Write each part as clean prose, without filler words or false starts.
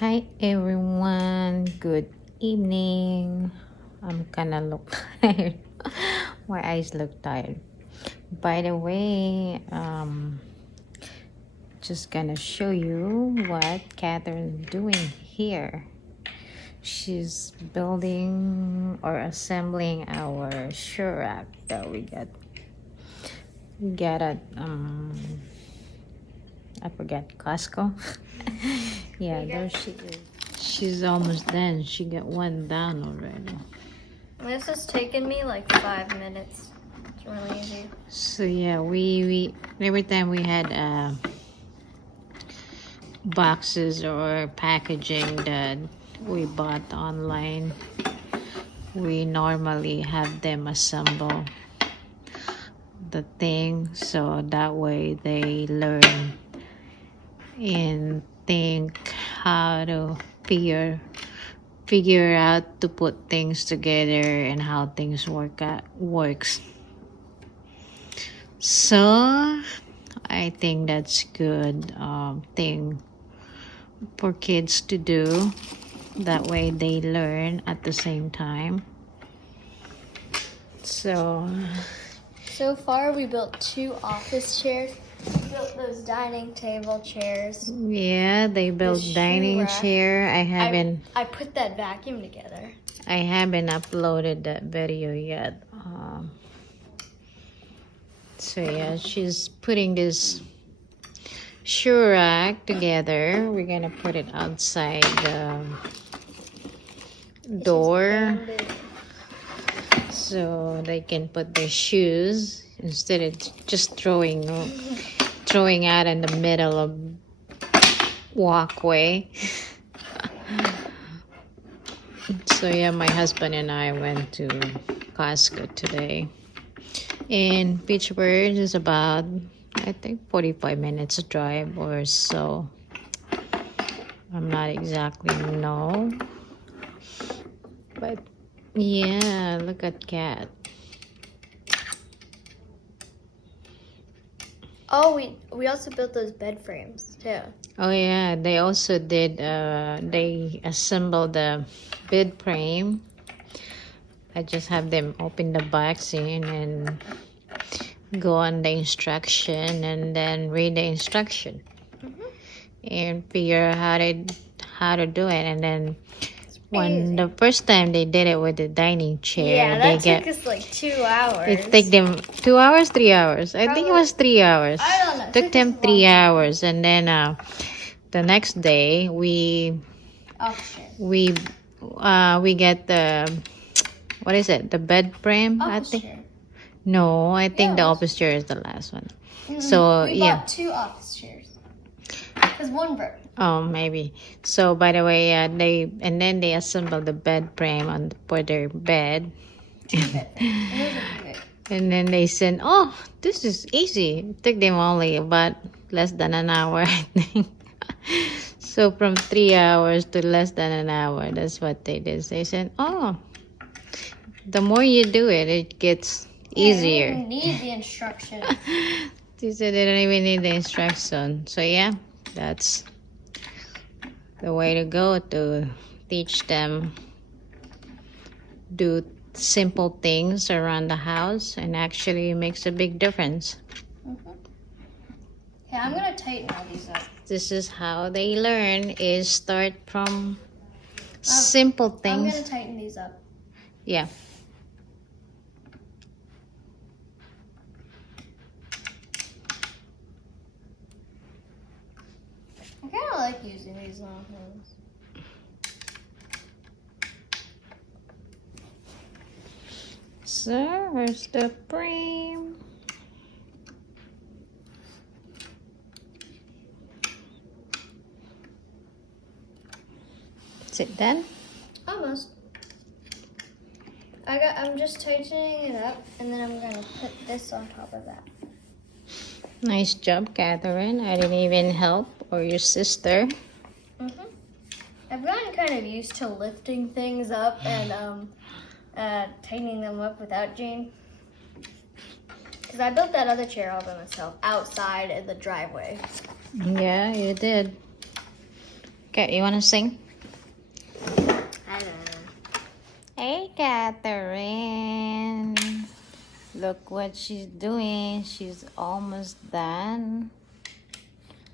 Hi everyone, good evening. I'm kinda look tired. My eyes look tired. By the way, just gonna show you what Catherine's doing here. She's building or assembling our shoe rack that we got at I forget, Costco. Yeah, there she is. She's almost done. She got one down already. This has taken me like 5 minutes. It's really easy. So yeah, we every time we had boxes or packaging that we bought online, we normally have them assemble the thing, so that way they learn and think how to figure out to put things together and how things works. So I think that's good thing for kids to do. That way they learn at the same time. So far we built 2 office chairs. We built those dining table chairs. yeah, they built dining chair. I put that vacuum together. I haven't uploaded that video yet. So yeah, she's putting this shoe rack together. We're gonna put it outside the door so they can put their shoes instead of just throwing out in the middle of walkway. So yeah, my husband and I went to Costco today, and Pittsburgh is about, I think, 45 minutes drive or so. I'm not exactly know, but yeah, look at Cat. Oh, we also built those bed frames too. Oh yeah, they also did. They assembled the bed frame. I just have them open the box in and go on the instruction and then read the instruction and figure out how to do it. And then when the first time they did it with the dining chair, yeah, that took us like 2 hours. It took them 2 hours, 3 hours. I think it was 3 hours. I don't know. Took them 3 hours, and then the next day we get the, what is it? The bed frame, I think. Chair. No, I think the office chair is the last one. So we yeah. bought 2 office chairs. Cause one broke. Oh, maybe. So by the way, they assembled the bed frame for their bed. And then they said, "Oh, this is easy." It took them only about less than an hour, I think. So from 3 hours to less than an hour, that's what they did. They said, "Oh, the more you do it, it gets easier." You don't need the instructions. They said they don't even need the instruction. So yeah, that's the way to go to teach them do simple things around the house, and actually makes a big difference. Okay, I'm gonna tighten all these up. This is how they learn, is start from simple things. I'm gonna tighten these up. Yeah. I kind of like using these long ones. So where's the frame? Is it done? Almost. I'm just tightening it up, and then I'm gonna put this on top of that. Nice job, Catherine. I didn't even help, or your sister. I've gotten kind of used to lifting things up and tightening them up without Jane. Because I built that other chair all by myself outside in the driveway. Yeah, you did. Okay, you want to sing? I don't know. Hey, Catherine. Look what she's doing. She's almost done.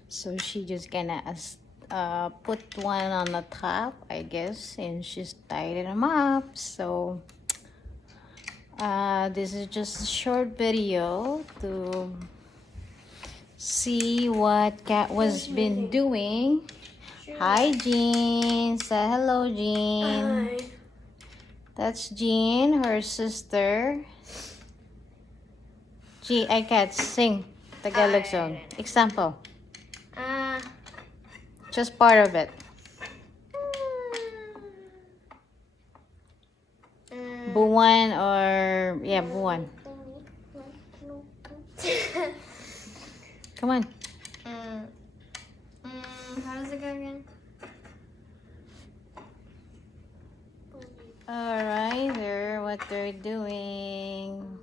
So she just gonna put one on the top, I guess, and she's tied them up. So this is just a short video to see what Cat was been doing. Hi, Jean. Say hello, Jean. Hi. That's Jean, her sister. I can't sing Tagalog song. Example. Just part of it. Buwan or yeah, buwan. Come on. How does it go again? Alright, there what they're doing.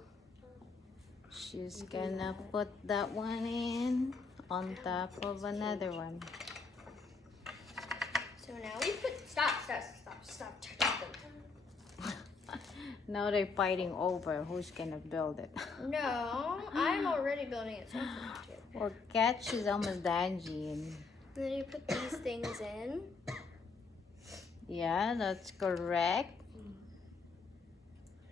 She's gonna put that one in on top of another one. So now we put stop. Now they're fighting over who's gonna build it. No, I'm already building it. Well, Cat, she's almost done, Jean. Then you put these things in. Yeah, that's correct.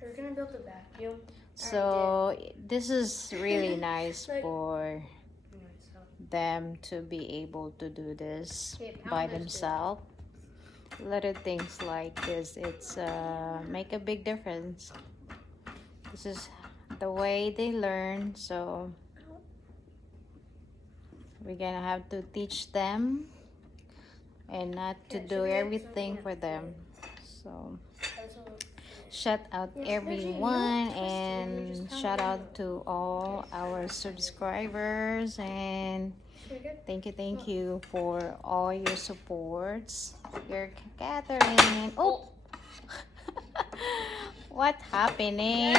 We're gonna build a vacuum. So this is really nice for them to be able to do this by themselves. Little things like this, it's make a big difference. This is the way they learn, so we're gonna have to teach them and not to do everything for them. So shout out everyone and shout out to all our subscribers, and thank you for all your supports. Your Catherine. Oh, what happening?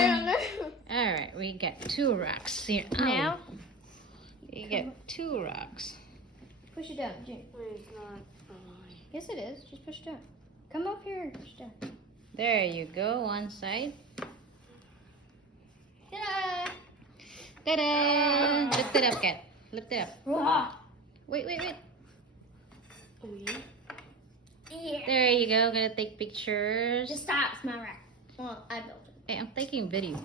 All right, we got 2 rocks here. Now you get 2 rocks. push it down, Jane. Yes, it is. Just push it down. Come up here and push it down. There you go. One side. Ta-da! Ta-da! Lift it up, Cat. Lift it up. Wait. Yeah. There you go. Gonna take pictures. Just stop. It's my rack. Well, I built it. Hey, I'm taking video.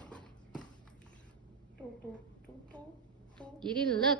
You didn't look.